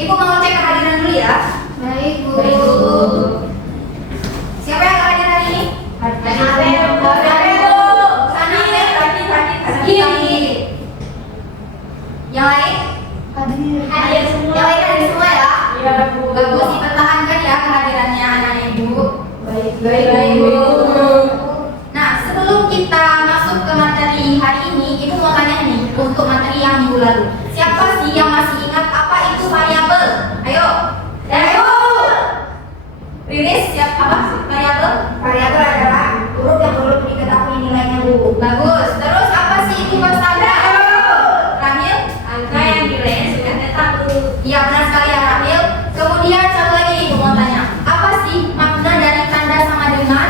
Ibu mau cek kehadiran dulu ya. Baik, Bu. Siapa yang hadir hari ini? Hadir. Sana kiri. Yang lain? Hadir semua. Yang lain hadir semua ya? Iya, Bu. Bagus, dipertahankan ya kehadirannya anak ibu. Baik, Bu. Nah, sebelum kita masuk ke materi hari ini, ibu mau tanya nih untuk materi yang minggu lalu. Siapa sih yang masih ingat apa itu variabel? Ayo. Riris, siap apa? Variabel? Variabel adalah huruf yang perlu diketahui nilainya, Bu. Bagus. Terus apa sih itu konstanta? Ramil? Angka yang nilainya sudah tetap, Bu. Iya benar sekali ya Ramil. Kemudian satu lagi ibu mau tanya, apa sih makna dari tanda sama dengan?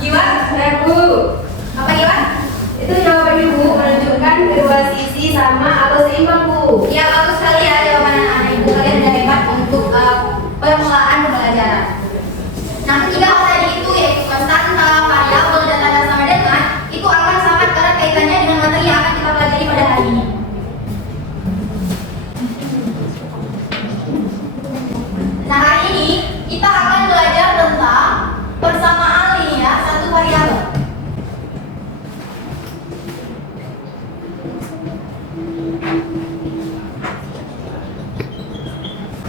Gimana? Bu. Apa gimana? Itu jawaban Ibu menunjukkan kedua sisi sama atau seimbang, Bu. Ya bagus sekali ya jawaban anak ibu, kalian udah hebat untuk permulaan pembelajaran. Nah ketiga hal tadi itu yaitu konstanta, variabel dan tanda sama dengan itu akan sangat erat kaitannya dengan materi yang akan kita pelajari pada hari ini. Nah hari ini kita akan belajar tentang persamaan linear satu variabel.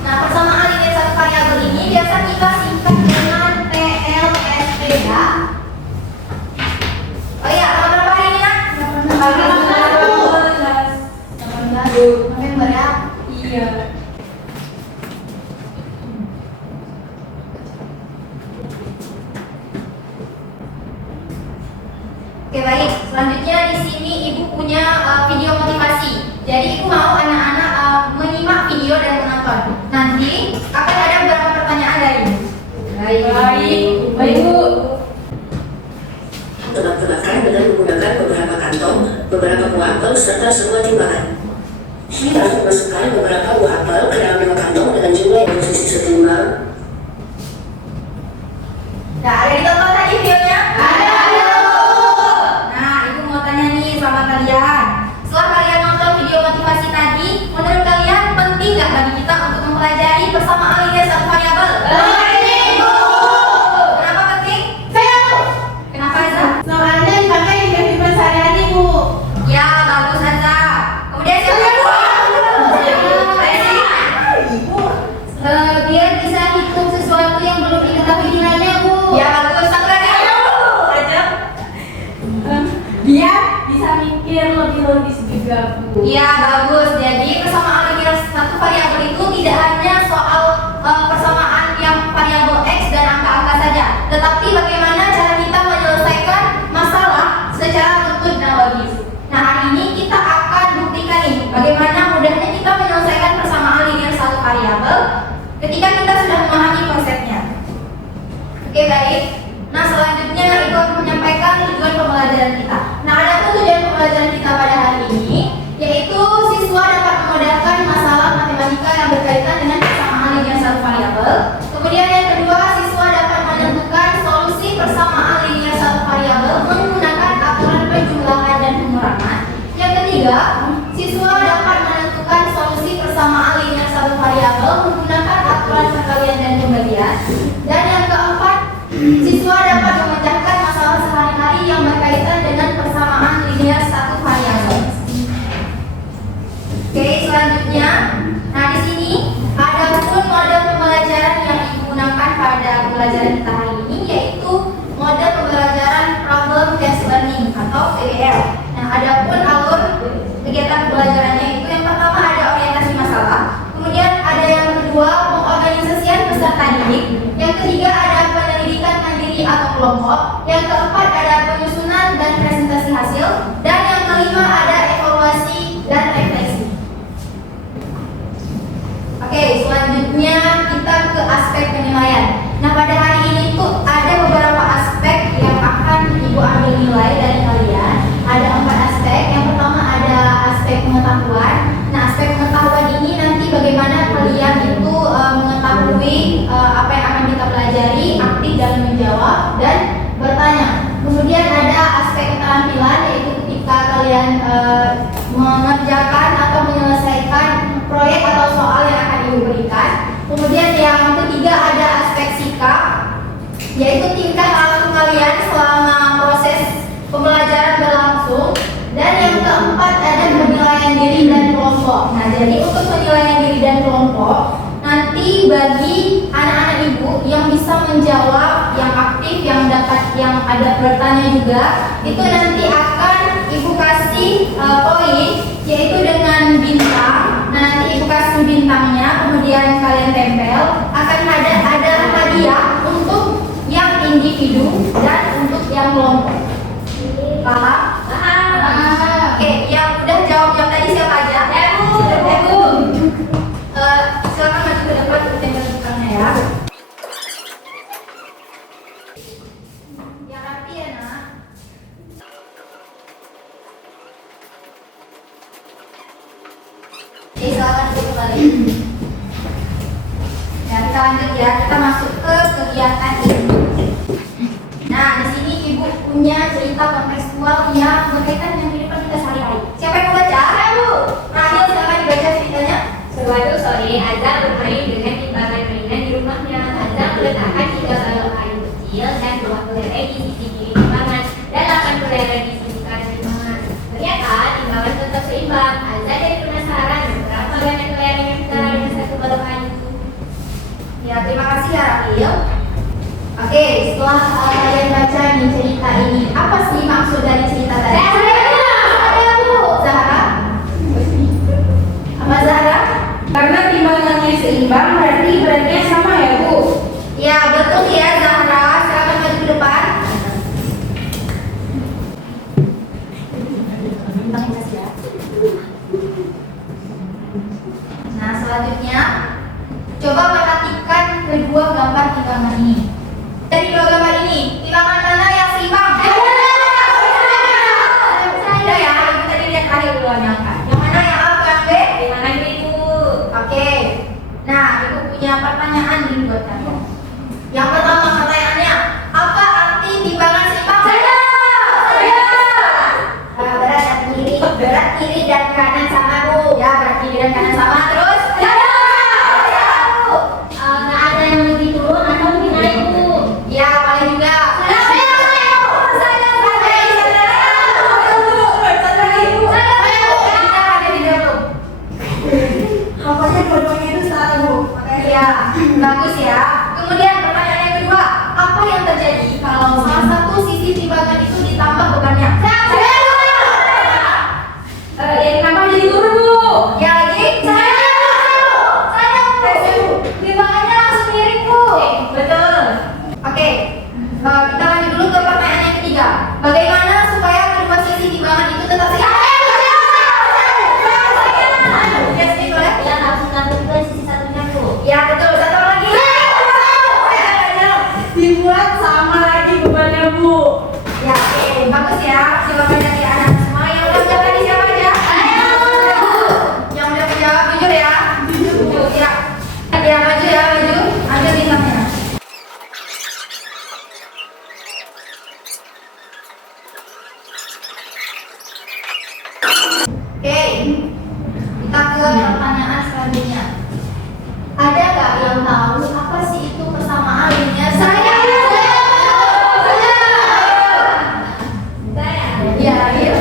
Nah, persamaan linear satu variabel ini biasa kita singkat dengan PLSP ya. Oh iya, tanggal berapa hari ini nak? 18. November ya. Iya. Oke baik, selanjutnya di sini ibu punya video motivasi. Jadi ibu mau anak-anak menyimak video dan menonton. Nanti akan ada beberapa pertanyaan dari ibu. Baik, Bu. Tebak-tebakan dengan menggunakan beberapa kantong, beberapa buah apel, serta semua timbangan. Kita harus memasukkan beberapa buah apel ke dalam kantong dengan jumlah yang posisi setimbang. Nah, ada ditonton tadi videonya? Ada. Nah, ibu mau tanya nih sama kalian. Setelah kalian nonton video motivasi tadi, menurut kalian penting nggak bagi kita untuk mempelajari persamaan linear satu variabel? Penting, Bu. Kenapa penting? Kenapa Azza? Soalnya dipakai di kehidupan sehari-hari, Bu. Ya, bagus Azza. Kemudian siapa? Biar bisa hitung sesuatu yang belum diketahui nilainya, Bu. Ya, bagus. Satu lagi. Biar bisa mikir lebih logis juga, Bu. Iya, bagus. Jadi persamaan linear satu variabel itu tidak hanya soal persamaan yang variabel x dan angka-angka saja, tetapi bagaimana cara kita menyelesaikan masalah secara runtut dan logis. Nah, hari ini kita akan buktikan nih bagaimana mudahnya kita menyelesaikan persamaan linear satu variabel ketika kita sudah memahami konsepnya. Oke, baik. Nah, selanjutnya Ibu akan menyampaikan tujuan pembelajaran kita. Nah, ada tujuan pembelajaran kita pada hari ini, yaitu siswa dapat memudahkan masalah matematika yang berkaitan dengan persamaan linear satu variabel. Kemudian yang kedua, siswa dapat menentukan solusi persamaan linear satu variabel menggunakan aturan penjumlahan dan pengurangan. Yang ketiga, siswa dapat menentukan solusi persamaan linear satu variabel menggunakan aturan perkalian dan pembagian. Dan yang keempat, siswa dapat memecahkan masalah sehari-hari yang berkaitan dengan persamaan linear satu variabel. Oke, selanjutnya, nah di sini ada pun mode pembelajaran yang digunakan pada pembelajaran kita hari ini, yaitu mode pembelajaran problem based learning atau PBL. Nah, ada pun alur kegiatan pembelajarannya itu yang pertama ada orientasi masalah, kemudian ada yang kedua pengorganisasian peserta didik, yang ketiga ada penyelidikan mandiri atau kelompok, yang keempat ada penyusunan dan presentasi hasil, dan mengerjakan atau menyelesaikan proyek atau soal yang akan Ibu berikan. Kemudian yang ketiga ada aspek sikap, yaitu tingkah laku kalian selama proses pembelajaran berlangsung. Dan yang keempat ada penilaian diri dan kelompok. Nah, jadi untuk penilaian diri dan kelompok, nanti bagi anak-anak Ibu yang bisa menjawab, yang aktif, yang ada bertanya juga, itu nanti akan Ibu kasih poin, yaitu dengan bintang. Nah, nanti Ibu kasih bintangnya, kemudian kalian tempel. Akan ada hadiah untuk yang individu dan untuk yang kelompok. Paham? Oke, yang udah jawab tadi siapa aja? Ibu. Silakan maju ke depan untuk tempel bintangnya ya. Yang rapi ya, Nak. Oke, silakan duduk kembali. Ya, kita lanjut ya. Kita masuk ke kegiatan ini. Nah, di sini Ibu punya cerita kontekstual yang berkaitan dengan kehidupan kita sehari-hari. Siapa yang mau baca? Bu. Nah, Adil, silakan dibaca ceritanya. Suatu sore, Azza bermain dengan timbangan mainan di rumahnya. Azza meletakkan 3 balok kayu kecil dan 2 kelereng di sisi kiri timbangan dan 8 kelereng di sisi kanan timbangan. Ternyata timbangan tetap seimbang. Azza jadi penasaran berapa banyak kelereng yang setara dengan 1 balok kayu. Ya, terima kasih ya, Adil. Oke, setelah kalian baca nih cerita ini, apa sih maksud dari cerita tadi? Saya Bu. Zahra? Apa Zahra? Karena timbangannya seimbang berarti beratnya sama ya Bu? Ya, betul ya Zahra. Silakan maju ke depan. Nah, selanjutnya coba perhatikan kedua gambar timbangan ini. Dari dua gambar ini, timbangan mana yang seimbang? Ada ya, Ibu tadi lihat tadi duluan yang kan. Yang mana yang A, yang B? Timbangan Ibu. Oke. Nah, Ibu punya pertanyaan nih buat kamu. Yang pertama pertanyaannya, apa arti timbangan seimbang? Berat kiri dan kanan sama Bu. Ya, berat kiri dan kanan sama. Terus? Nggak ada yang lebih turun atau lebih naik Bu. Ya, paling juga. Pokoknya dua-duanya itu salah Bu. Ya, bagus ya. Kemudian pertanyaan yang kedua, apa yang terjadi kalau salah satu sisi timbangan itu ditambah bebannya? Yang kenapa jadi turun Bu? Ya lagi? Saya timbangannya langsung miring Bu. Betul. Oke, kita lanjut dulu ke pertanyaan yang ketiga. Bagaimana supaya kedua sisi timbangan itu tetap seimbang? Yes, ini boleh? Ya, harus ngatur ke sisi satunya Bu. Ya betul, satu lagi. Dibuat sama lagi bebannya Bu. Ya, oke, bagus ya. Silakan dari anak semua yang udah menjawab tadi siapa aja? Yang udah menjawab jujur ya. Jujur ya. Ya maju ya, maju. Ambil bintangnya. Oke, kita ke pertanyaan selanjutnya. Ada nggak yang tahu apa sih itu persamaan linear? Saya. Ya, Adil.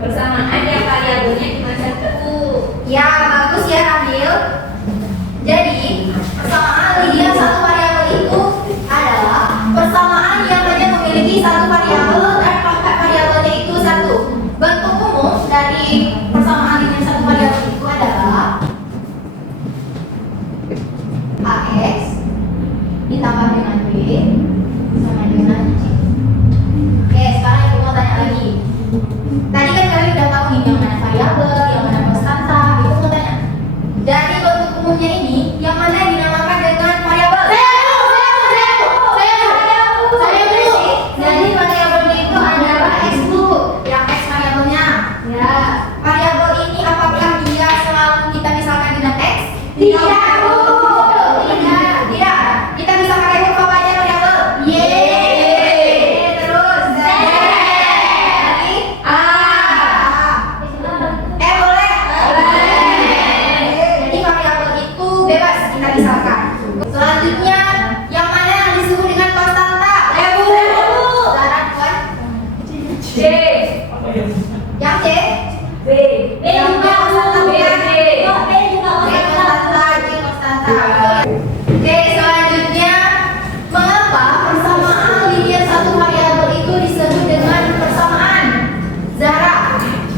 Persamaan yang variabelnya cuma 1. Ya, bagus ya, Adil. Jadi, persamaan linear satu variabel itu adalah persamaan yang hanya memiliki satu variabel dan pangkat variabelnya itu 1. Bentuk umum dari persamaan linear satu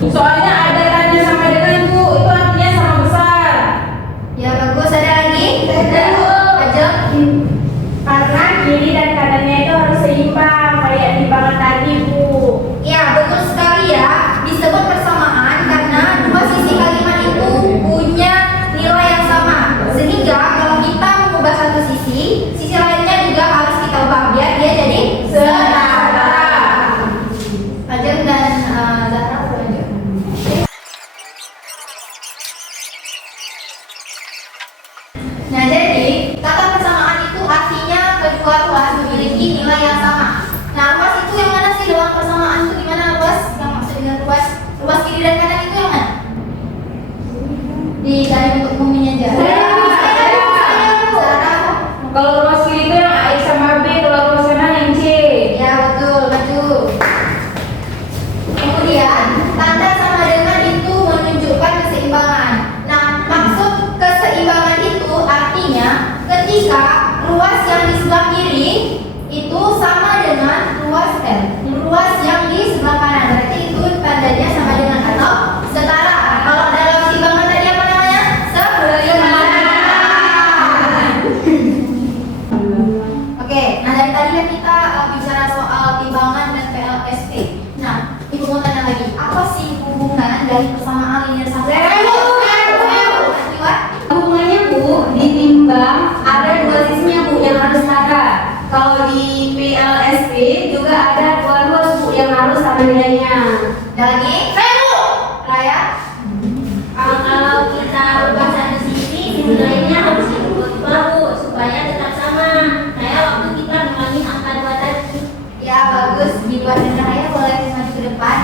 Soalnya ada tanda sama dengan Bu, itu artinya sama besar. Ya bagus, ada lagi? Ajeng. Karena kiri dan kanannya itu harus seimbang kayak timbangan tadi Bu. Ya betul sekali ya. Disebut persamaan karena dua sisi kalimat itu punya nilai yang sama. Sehingga kalau kita mengubah satu sisi, sisi lainnya juga harus kita ubah biar dia jadi setara. Ajeng dan Zahra lanjut. Nah jadi kata persamaan itu artinya kedua ruas memiliki nilai yang sama. Nah ruas itu yang mana sih dalam persamaan itu gimana ruas? Yang maksud dengan ruas kiri dan kanan itu yang mana? Di dari bentuk umumnya aja. Zahra. Kalau ruas kiri itu yang A sama B, kalau ruas kanan yang C. Ya betul. Kemudian tanda sama dengan itu menunjukkan keseimbangan. Nah maksud keseimbangan itu artinya ketika ruas yang di sebelah kiri itu sama dengan ruas yang di sebelah kanan, berarti itu tandanya sama dengan atau setara. Kalau dalam timbangan tadi apa namanya? Sebelahan. Oke, nah dari tadi kan kita bicara soal timbangan dan PLSP. Nah, Ibu mau tanya lagi, apa sih hubungan dari persamaan linear sampai Hubungannya Bu, ditimbang ada dua sisinya Bu yang harus setara. Kalau di PLSP juga ada dua ruas Bu yang harus sama nilainya. Ada lagi? Raya? Kalau kita ubah satu sisi, nilainya harus diubah Bu supaya tetap sama. Kayak waktu kita mengulangi angka 2 tadi. Ya bagus, dibuat dan Raya boleh maju ke depan.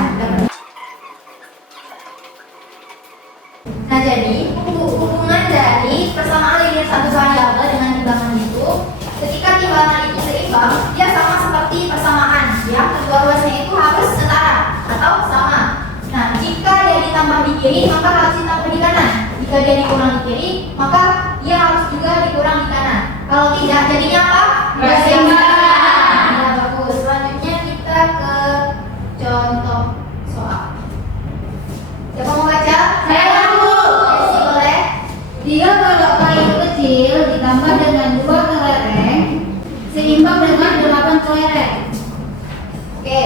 Nah jadi hubungan dari persamaan linear satu variabel dengan timbangan itu, ketika timbangan itu seimbang, dia sama seperti persamaan, ya kedua ruasnya itu harus setara atau sama. Nah jika dia ditambah di kiri maka harus ditambah di kanan. Jika dia dikurang di kiri maka dia harus juga dikurang di kanan. Kalau tidak jadinya apa? Nggak seimbang. Nah bagus. Selanjutnya kita ke contoh soal. Siapa mau baca? Saya, Bu. Esi, boleh. 3 balok kayu kecil ditambah dengan 2 kelereng seimbang dengan 8 kelereng. Oke.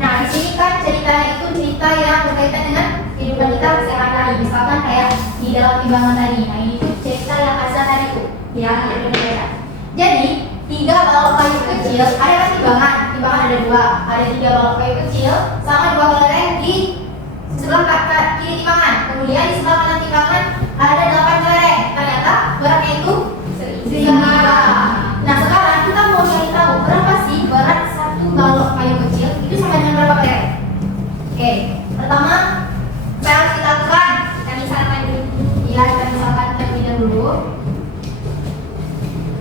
Nah, di sini kan ceritanya itu cerita yang berkaitan dengan kehidupan kita sehari-hari. Misalkan kayak di dalam timbangan tadi. Nah, ini tuh cerita yang asal tadi tuh, yang berbeda. Jadi, 3 balok kayu kecil, ada kan timbangan? Timbangan ada 2. Ada 3 balok kayu kecil sama 2 kelereng di sebelah kiri timbangan. Kemudian di sebelah kanan timbangan ada 8 kelereng. Ternyata beratnya itu seimbang. Nah sekarang kita mau cari tahu berapa sih berat satu balok kayu kecil itu sama dengan berapa kelereng. Oke, pertama apa yang harus kita lakukan? Kita misalkan dulu. Iya, kita misalkan terlebih dahulu.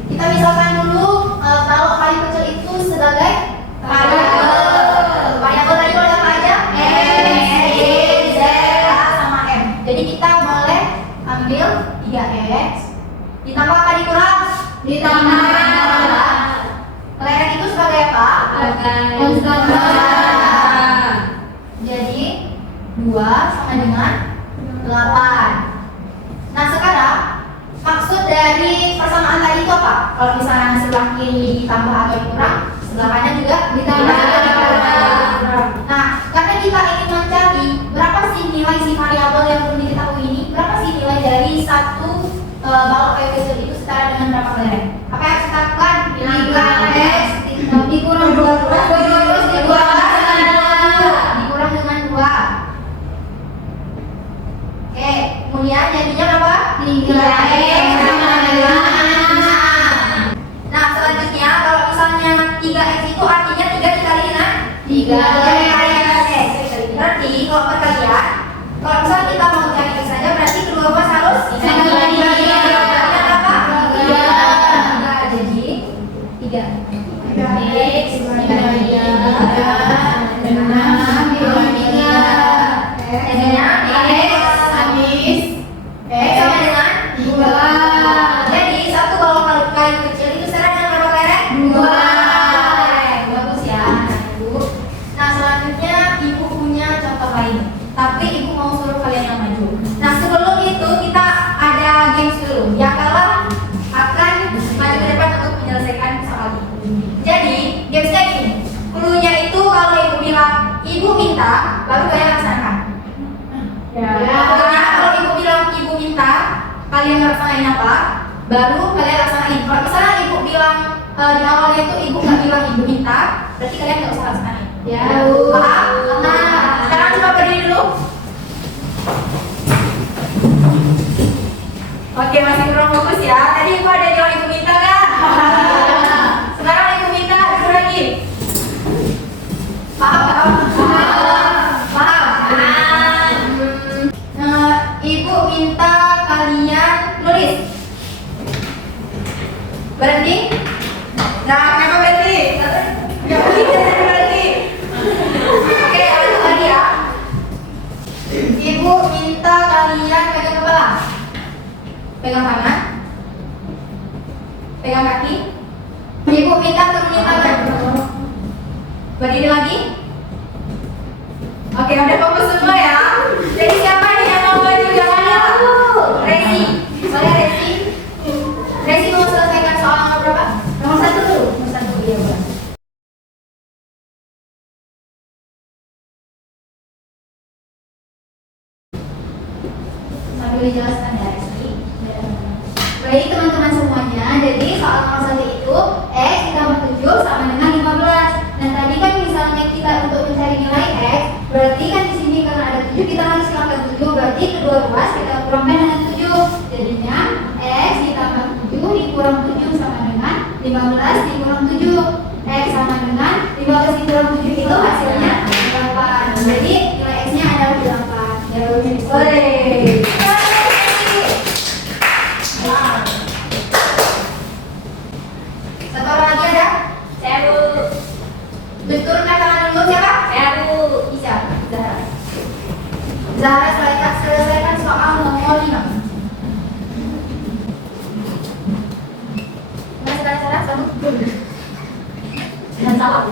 Kita misalkan dulu balok kayu kecil itu sebagai variabel. Variabel tadi boleh apa aja? X, Y, Z, A sama M. Jadi kita boleh ambil 3X ditambah apa dikurang? Ditambah Kelereng itu sebagai apa? konstan. Jadi 2 sama dengan 8. Nah sekarang maksud dari persamaan tadi itu apa? Kalau misalnya sebelah kiri ditambah atau dikurang, sebelah kanan juga ditambah. Nah karena kita ingin mencari berapa sih nilai si variabel yang belum diketahui ini, berapa sih nilai dari satu balok kayu kecil itu setara dengan berapa kelereng? Apa yang harus kita lakukan? 3X Dikurang 2 dikurang dengan 2. Oke, kemudian jadinya berapa? 3X sama dengan Nah, selanjutnya kalau misalnya 3X itu artinya 3 dikali dengan 3. Berarti kalau perkalian, kalau misalnya kita mau cari X saja berarti kedua ruas harus Sama lagi. Artinya apa? 3. Jadi 3. X dibagi 3 dengan 6 dibagi 3. Jadinya X habis X sama dengan 2. Jadi satu balok kayu kecil itu setara dengan berapa kelereng? 2. Bagus ya, Ibu. Nah selanjutnya laksanain apa, baru kalian laksanain. Kalau misalnya ibu bilang di awalnya itu ibu nggak bilang ibu minta, berarti kalian nggak usah laksanain. Ya. Paham? Nah, sekarang coba berdiri dulu. Oke, masih kurang fokus ya. Tadi ibu ada bilang ibu minta nggak? Sekarang ibu minta dulu lagi. Paham nggak? Paham. Ibu minta kalian nulis. Berhenti? Nah, kenapa berhenti? Nggak boleh berhenti. Oke, lanjut lagi ya. Ibu minta kalian pegang kepala. Pegang tangan. Pegang kaki. Ibu minta turunin tangan. Berdiri lagi. Oke, udah fokus semua ya. Jadi siapa nih yang mau maju jalannya? Resi. Saya Resi. Resi mau selesaikan soal nomor berapa? Nomor 1 dulu. Nomor 1 iya, Bang. Sambil dijelaskan ya Resi. Baik teman-teman semuanya, jadi soal nomor 1 itu X ditambah 7 sama dengan 15. Nah tadi kan misalnya kita untuk mencari nilai X, berarti kan di sini karena ada 7 kita harus hilangkan 7, berarti kedua ruas kita kurangkan dengan 7. Jadinya X ditambah 7 dikurang 7 sama dengan 15 dikurang 7. X sama dengan 15 dikurang 7 itu hasilnya 8. Jadi nilai X-nya adalah 8. Ya, boleh. Satu orang lagi ada? Saya Bu. Turunkan tangan dulu siapa? Saya Bu. Bisa. Zahra. Zahra selesaikan soal nomor 5. Nah, Zahra satu. Dan salah.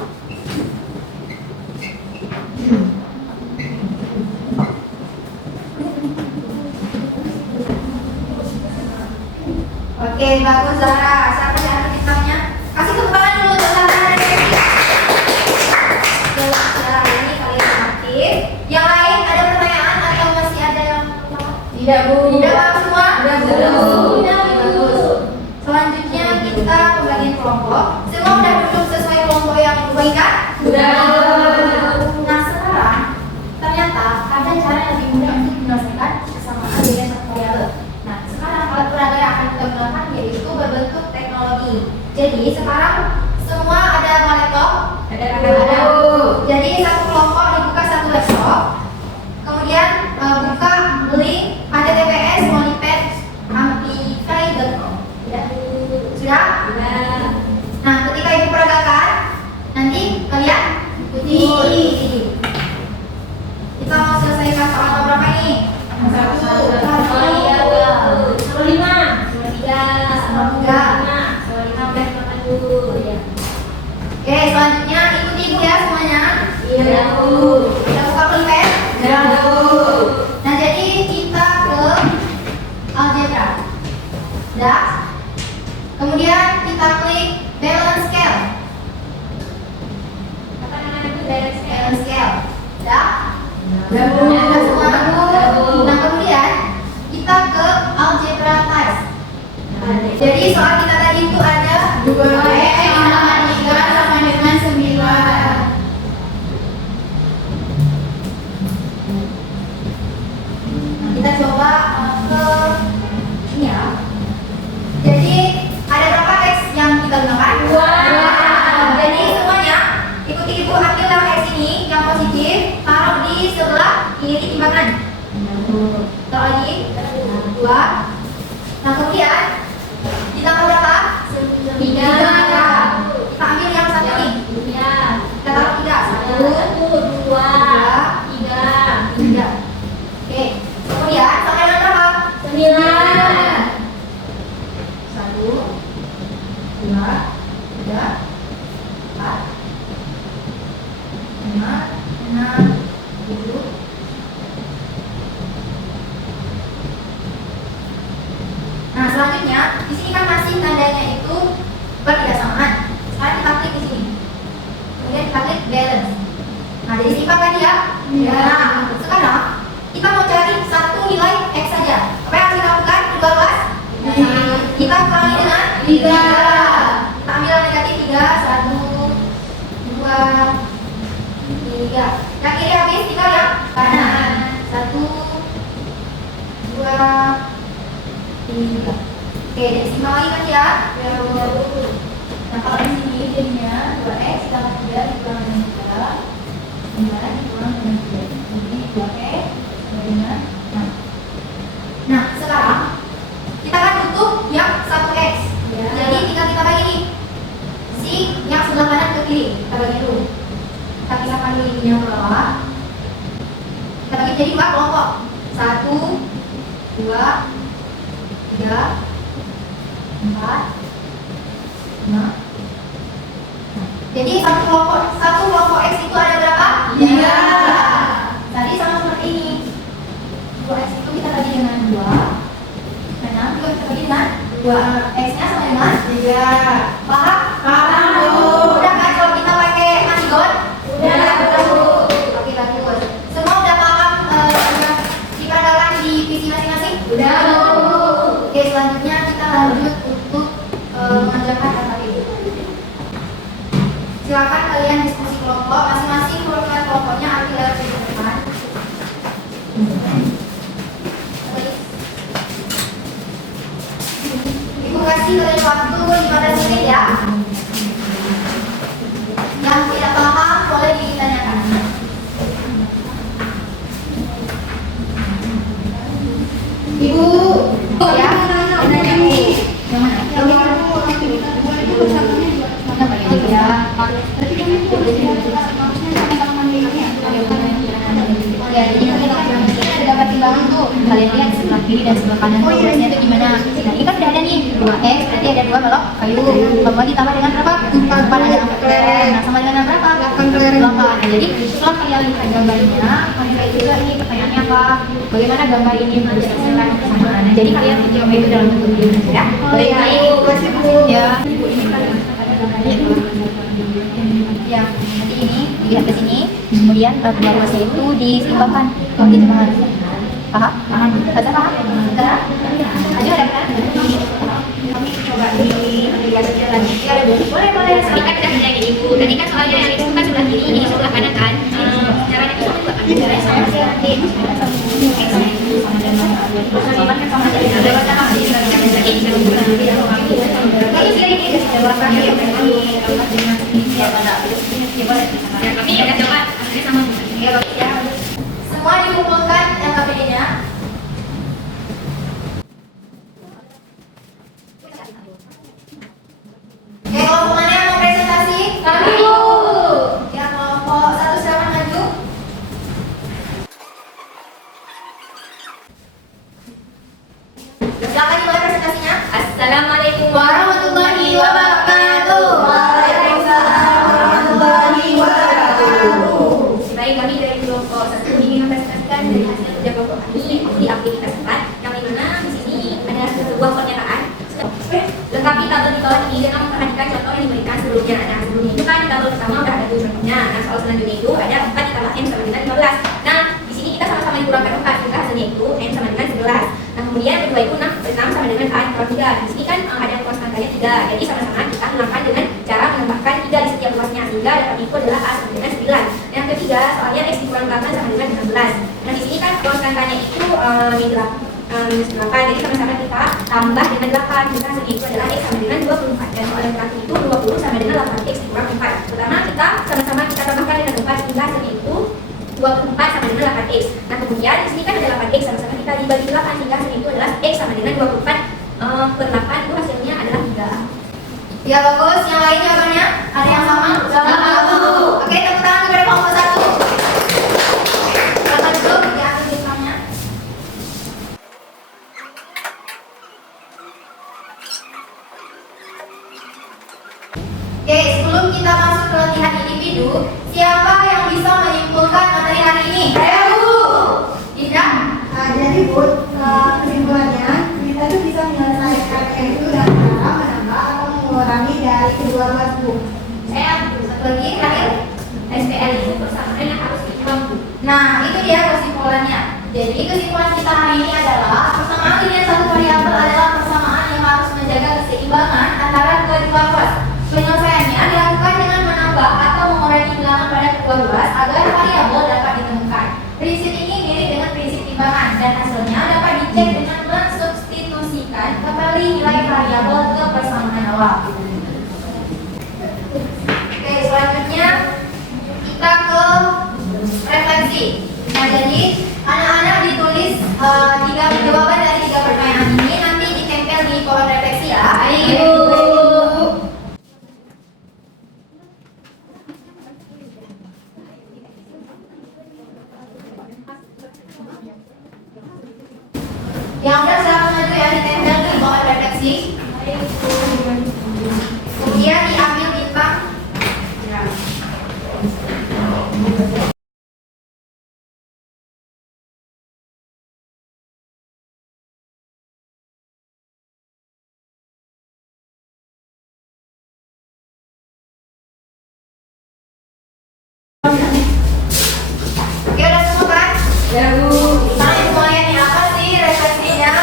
Oke, bagus Zahra. Siapa yang ada bintangnya? Kasih tepuk tangan dulu untuk Zahra dan Resi. Zahra ini kalian aktif. Yang lain ada pertanyaan atau masih ada yang Tidak, Bu. tidak paham semua? Tidak, Bu. Tidak, bagus. Selanjutnya kita pembagian kelompok. Semua udah duduk sesuai kelompok yang diberikan? Sudah. Nah, sekarang ternyata ada cara yang lebih mudah untuk menyelesaikan kesamaan dengan satu variabel. Nah, sekarang alat peraga yang akan kita gunakan yaitu berbentuk teknologi. Jadi sekarang semua ada laptop? Ada. Jadi satu kelompok dibuka satu laptop. Kemudian buka link https://moniped.amplify.com. Sudah? Nah, ketika ibu peragakan, nanti kalian ikuti. Kita mau selesaikan soal nomor berapa ini? Oke, selanjutnya ikuti ibu ya semuanya. Iya, Bu. Kita buka pulpen. Iya, Bu. Nah, jadi kita ke algebra. Dah. Kemudian kita klik balance scale. Balance scale. Dah. Iya, Bu. Udah semua? Iya, Bu. Nah, kemudian kita ke algebra types. Jadi soal kita tadi itu ada 2X sama 3 sama dengan 9. Kita coba ke ini ya. Jadi ada berapa X yang kita gunakan? Jadi semuanya ikuti ibu ambil yang X ini yang positif, taruh di sebelah kiri timbangan. Taruh lagi 2. Nah, kemudian ditambah berapa? 3. Kita ambil yang satu ini. Kita taruh 3. 1, 2, 3. Oke. Kemudian sampai dengan berapa? 9. 1, 2, 3, 4, 5, 6, 7. Nah, selanjutnya di sini kan masih tandanya itu bertidaksamaan. Sekarang kita klik di sini. Kemudian kita klik balance. Nah, jadi seimbang kan ya? Nah, sekarang kita mau cari satu nilai X saja. Apa yang harus kita lakukan? Kedua ruas? 3. Oke, disimbang lagi kan ya? Nah, kalau di sini jadinya 2x ditambah 3 dikurang dengan 3 9 dikurang dengan 3. Jadi 2x sama dengan 6. Nah, sekarang kita kan butuh yang 1x. Jadi tinggal kita bagi nih si yang sebelah kanan ke kiri. Kita bagi dulu. Kita pisahkan dulu ini yang bawah. Kita bagi jadi 2 kelompok. 1 2 3 4 5. Jadi satu kelompok X itu ada berapa? Iya. Tadi sama seperti ini. 2X itu kita bagi dengan 2. Karena 2 kita bagi dengan 2X-nya sama dengan 3. Paham? Paham, Bu. Udah kan kalau kita pakai Angon? Udah, Bu. Oke, bagus. Semua udah paham di peradaban di visi masing-masing? Udah, Bu. Oke, selanjutnya kita lanjut untuk mengerjakan kata itu. Silakan kalian diskusi kelompok, masing-masing perwakilan kelompoknya ambil lewat di depan. Ibu kasih kalian waktu 15 menit ya. Yang tidak paham boleh ditanyakan. Ibu, Ya, yang mana? ya. Ya, jadi ini ada gambar timbangan tuh. Kalian lihat sebelah kiri dan sebelah kanan tuh beratnya itu gimana. Nah, ini kan sudah ada nih 2x, berarti ada 2 balok kayu. Kemudian ditambah dengan berapa? 4 ada 4 kelereng. Nah, sama dengan berapa? 8 kelereng. Nah, jadi setelah kalian lihat gambarnya, kalian lihat juga ini pertanyaannya apa? Bagaimana gambar ini menjelaskan kesamaan? Nah, jadi kalian menjawab itu dalam bentuk ini ya. Baik, kasih Bu. Ya, ibu ini kan ada gambarnya itu. Ya, nanti ini dilihat ke sini, kemudian dua ruasnya itu diseimbangkan. Kalau gitu paham? Paham? Paham? Baca paham? Sekarang? Ayo ada kan? Kami coba diaplikasikan lagi. Ya, ada Bu. Boleh. Tadi kan udah bilang ibu, tadi kan soalnya yang itu kan sebelah kiri, ini sebelah kanan kan. Caranya itu sama juga kan? Caranya sama sih nanti. Kami udah coba, hasilnya sama. Semua dikumpulkan LKPD-nya. Oke, kelompok mana yang mau presentasi? Kami, Bu. Ya, kelompok 1 silakan maju. Silakan dimulai presentasinya. Assalamualaikum Warahmatullahi wabarakatuh. Waalaikumsalam warahmatullahi wabarakatuh. Baik, kami dari kelompok 1 ingin mempresentasikan dari hasil kerja kelompok kami di aktivitas 4 yang dimana di sini ada sebuah pernyataan lengkapi tabel di bawah ini dengan memperhatikan contoh yang diberikan sebelumnya. Nah, sebelumnya itu kan di tabel pertama udah ada contohnya. Nah, soal selanjutnya itu ada 4 ditambah n sama dengan 15. Nah, di sini kita sama-sama dikurangkan 4, sehingga hasilnya itu n sama dengan 11. Nah, kemudian kedua itu 6 sama dengan a dikurang 3. Di sini kan ada konstantanya 3. Jadi sama-sama kita menambahkan dengan cara menambahkan 3 di setiap ruasnya sehingga dapat itu adalah a sama dengan 9. Yang ketiga, soalnya x dikurang 8 sama dengan 16. Nah, di sini kan konstantanya itu minus 8. Jadi sama-sama kita tambah dengan 8. Kita hasilnya itu adalah x sama dengan 24. Dan soal yang terakhir itu 20 sama dengan 8x dikurang 4. Pertama kita sama-sama kita tambahkan dengan 4 sehingga hasilnya itu 24 sama dengan 8x. Nah, kemudian di sini kan ada 8x sama-sama kita dibagi 8 sehingga hasilnya itu adalah x sama dengan 24 per 8 itu hasilnya adalah 3. Ya, bagus. Yang lain jawabannya? Ada yang sama? Sama, Bu. Oke, tepuk tangan kepada kelompok 1. Silakan duduk, diambil listriknya. Oke, sebelum kita masuk ke latihan individu, siapa yang bisa menyimpulkan materi hari ini? Saya, Bu. Indra? Jadi Bu, kesimpulannya kita tuh bisa menyelesaikan itu dengan cara menambah atau mengurangi dari kedua ruas Bu. Saya, memberi nilai variabel ke persamaan awal. Oke, selanjutnya kita ke refleksi. Nah, jadi anak-anak ditulis 3 jawaban dari 3 pertanyaan ini, nanti ditempel di pohon refleksi ya. Ayo. Yang udah silakan maju ya, ditempel di pohon refleksi. Kemudian diambil bintang. Oke, udah semua kan? Ya, Bu. Kalian semua lihat nih apa sih refleksinya?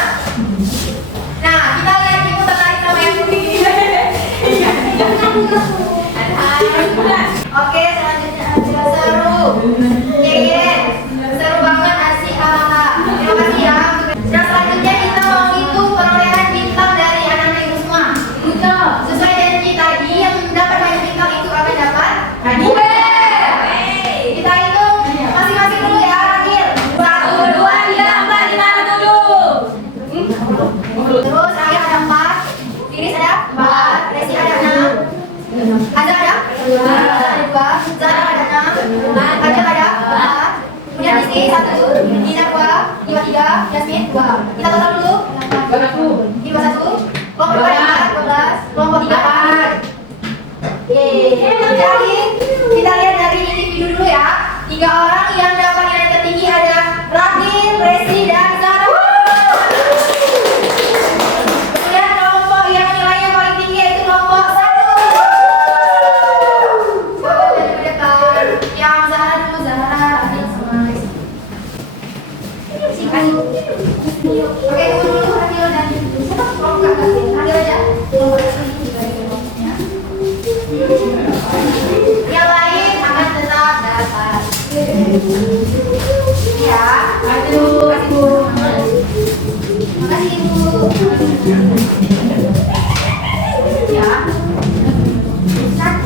Nah, kita lihat ibu tertarik sama yang putih ini. Oke, selanjutnya aja seru. Oke, seru banget, asik, hahaha. Terima kasih ya. Nah, selanjutnya kita mau hitung perolehan bintang dari anak-anak ibu semua. Sesuai janji tadi, yang mendapat banyak bintang itu akan dapat hadiah. Kita hitung masing-masing dulu ya, Ragil. 1, 2, 3, 4, 5, 7. Terus Ragil ada 4, Iris ada 4, Resi ada 6, Azza ada 2, Zara ada 6, Ajeng ada 4, kemudian Rizky 1, Nina 2, Iwa 3, Jasmine 2. Kita total dulu. Ini 21, kelompok 2 ada 4, 12, kelompok 3 ada 4. Jadi kita lihat dari individu dulu ya. 3 orang yang dapat nilai tertinggi ada Ragil, Resi, dan Zara. Kemudian kelompok yang nilainya paling tinggi yaitu kelompok 1. Sahabat dari depan. Yang Zara dulu, Zara, Ragil, sama Resi. Singkat. Oke, tunggu dulu Ragil dan siapa kelompok kakak? Ragil aja. Kelompok Resi juga ada kelompoknya. Yang lain akan tetap dapat. Ya, aduh, kasih Bu. Makasih Ibu. Ya. 1.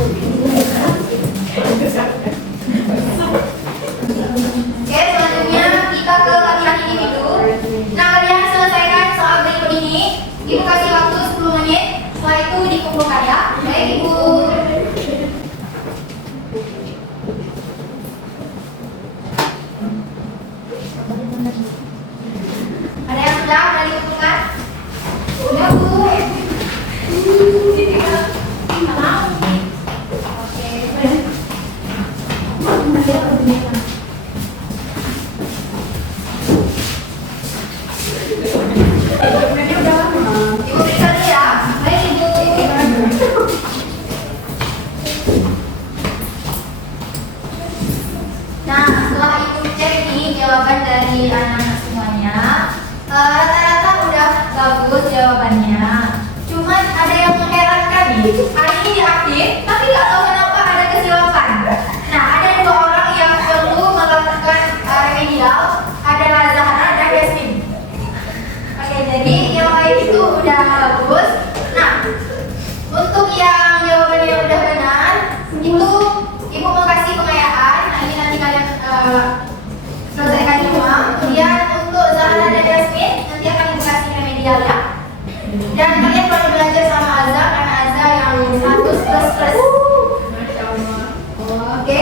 Oke, selanjutnya kita ke latihan individu. Nah, kalian selesaikan soal berikut ini. Ibu kasih waktu 10 menit. Setelah itu dikumpulkan ya. Baik, Ibu. Ada yang sudah dikumpulkan? Sudah, Bu. Nggak mau. Oke. Ibu periksa dulu ya. Baik, Ibu. Nah, setelah Ibu cek nih jawaban dari anak-anak semuanya, rata-rata udah bagus jawabannya. Cuman ada yang mengherankan nih. Hari ini diaktif, tapi nggak tahu kenapa ada kesilapan. Nah, ada 2 orang yang perlu melakukan remedial. Ada Zahra dan Yasmin. Oke, jadi yang lain itu udah bagus. Nah, untuk yang jawabannya udah benar, itu Ibu mau kasih pengayaan. Nah, ini nanti kalian selesaikan di rumah. Kemudian untuk Zahra dan Yasmin, nanti akan Ibu kasih remedial ya. Dan kalian perlu belajar sama Azza, karena Azza yang 100++. Oke.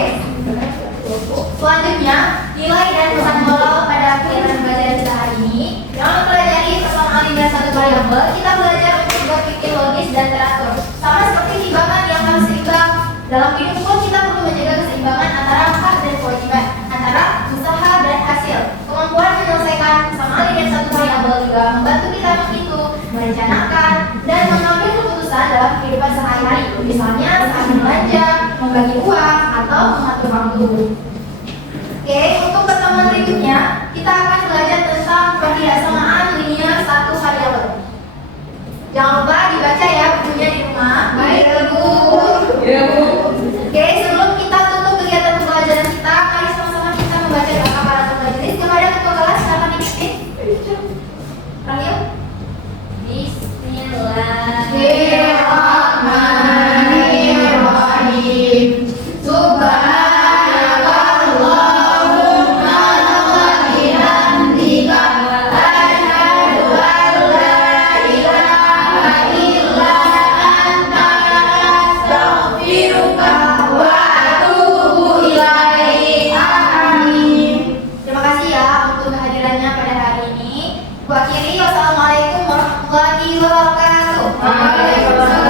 Selanjutnya, nilai dan pesan moral pada kegiatan belajar kita hari ini. Yang mempelajari persamaan linear satu variabel, kita belajar untuk berpikir logis dan teratur. Sama seperti timbangan yang harus seimbang. Dalam hidup pun kita perlu menjaga keseimbangan antara hak dan kewajiban, antara usaha dan hasil. Kemampuan menyelesaikan persamaan linear satu variabel juga membantu kita menghitung, merencanakan, dan mengambil keputusan dalam kehidupan sehari-hari. Misalnya saat belanja, membagi uang, atau mengatur waktu. Oke, untuk pertemuan berikutnya, kita akan belajar tentang pertidaksamaan linear satu variabel. Jangan lupa dibaca ya bukunya di rumah. Baik, Ibu. Ya, Bu. Oke, sebelum kita tutup kegiatan pembelajaran kita, mari sama-sama kita membaca doa kafaratul majelis kepada ketua kelas. Silakan dipimpin. Rahil. Bismillah. Aku akhiri, wassalamualaikum warahmatullahi wabarakatuh. Waalaikumsalam.